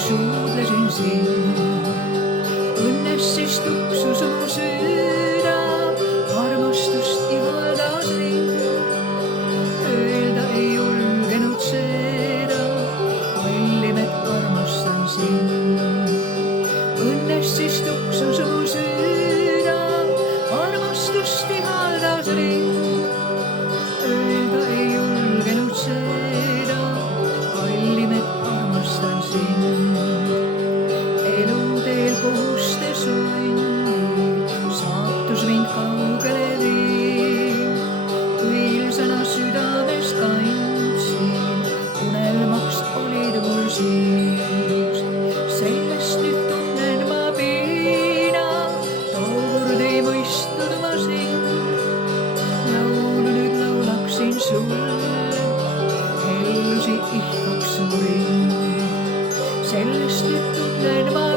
suudlesin sind. Õnnest siis tuksus mu süda, armastust ihaldas mind. Öelda ei julgenud seda, kallim, et armastan sind. Õnnest siis tuksus mu süda, armastust ihaldas mind. Öelda ei julgenud seda, kallim, et armastan sind. Eluteel kohuste sunnil saatus mind kaugele viib. Õilsana südames kandsin, unelmaks olid mul siis. Sellest nüüd tunnen ma piina, tookord ei mõistnud ma sind. Laulu nüüd laulaksin sulle, hellusi ihkaks mu rind. Sellest nüüd tunnen ma